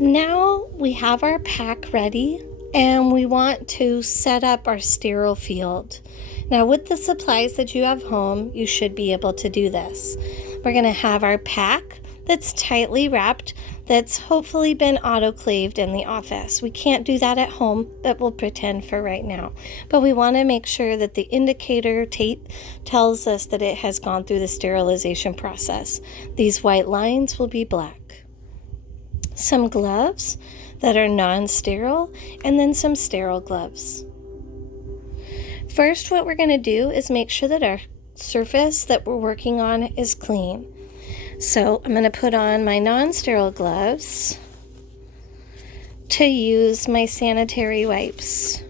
Now we have our pack ready and we want to set up our sterile field. Now with the supplies that you have home, you should be able to do this. We're going to have our pack that's tightly wrapped, that's hopefully been autoclaved in the office. We can't do that at home, but we'll pretend for right now. But we want to make sure that the indicator tape tells us that it has gone through the sterilization process. These white lines will be black. Some gloves that are non-sterile, and then some sterile gloves. First, what we're going to do is make sure that our surface that we're working on is clean. So I'm going to put on my non-sterile gloves to use my sanitary wipes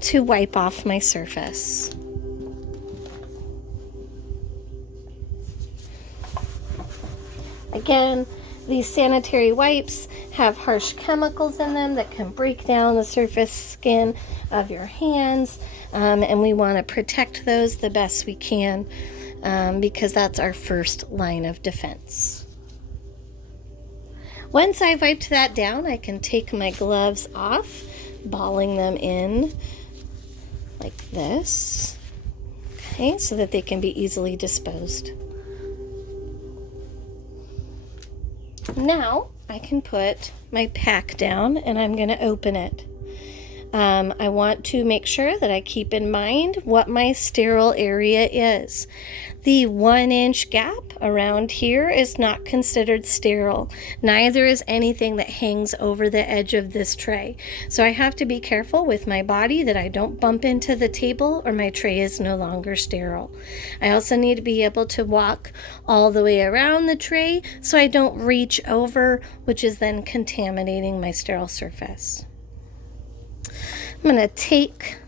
to wipe off my surface. Again, these sanitary wipes have harsh chemicals in them that can break down the surface skin of your hands, and we want to protect those the best we can because that's our first line of defense. Once I've wiped that down, I can take my gloves off, balling them in like this, okay, so that they can be easily disposed. Now I can put my pack down and I'm going to open it. I want to make sure that I keep in mind what my sterile area is. The 1-inch gap around here is not considered sterile. Neither is anything that hangs over the edge of this tray. So I have to be careful with my body that I don't bump into the table or my tray is no longer sterile. I also need to be able to walk all the way around the tray so I don't reach over, which is then contaminating my sterile surface. I'm going to take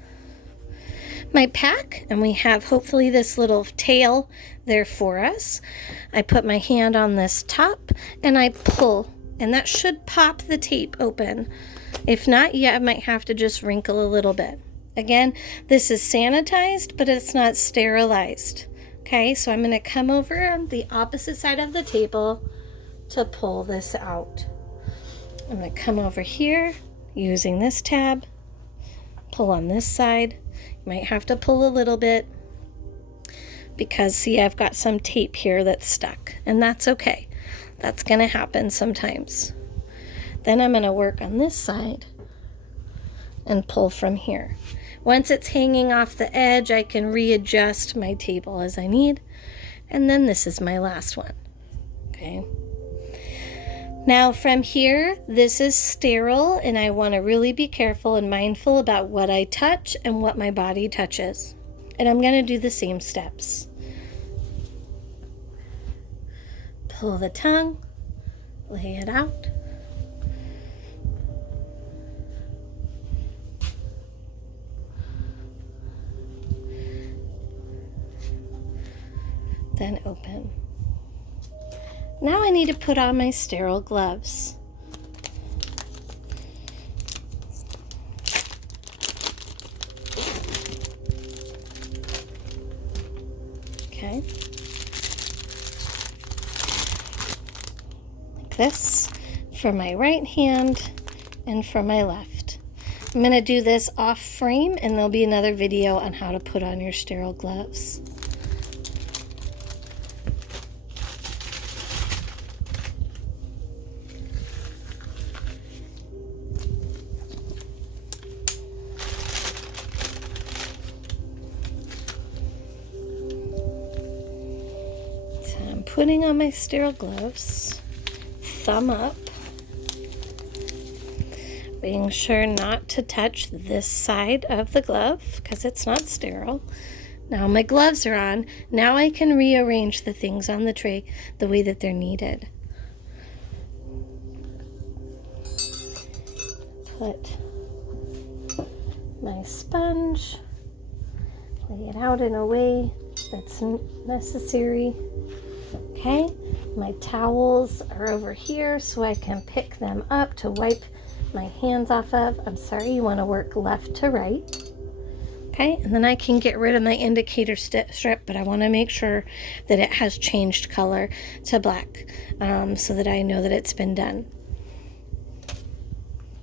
my pack, and we have hopefully this little tail there for us. I put my hand on this top and I pull, and that should pop the tape open. If not, I might have to just wrinkle a little bit. Again, this is sanitized, but it's not sterilized. Okay, so I'm going to come over on the opposite side of the table to pull this out. I'm going to come over here using this tab, pull on this side. You might have to pull a little bit because see, I've got some tape here that's stuck, and that's okay. That's going to happen sometimes. Then I'm going to work on this side and pull from here. Once it's hanging off the edge, I can readjust my table as I need. And then this is my last one. Okay. Now from here, this is sterile, and I want to really be careful and mindful about what I touch and what my body touches. And I'm going to do the same steps. Pull the tongue, lay it out. Then open. Now I need to put on my sterile gloves. Okay. Like this for my right hand and for my left. I'm going to do this off frame, and there'll be another video on how to put on your sterile gloves. Putting on my sterile gloves, thumb up, being sure not to touch this side of the glove because it's not sterile. Now my gloves are on. Now I can rearrange the things on the tray the way that they're needed. Put my sponge, lay it out in a way that's necessary. Okay, my towels are over here so I can pick them up to wipe my hands off of. I'm sorry, you want to work left to right. Okay, and then I can get rid of my indicator strip, but I want to make sure that it has changed color to black so that I know that it's been done.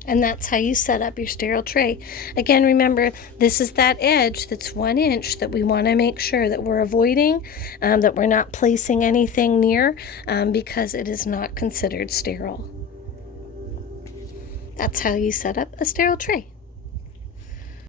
And that's how you set up your sterile tray. Again, remember, this is that edge that's 1 inch that we want to make sure that we're avoiding, that we're not placing anything near, because it is not considered sterile. That's how you set up a sterile tray.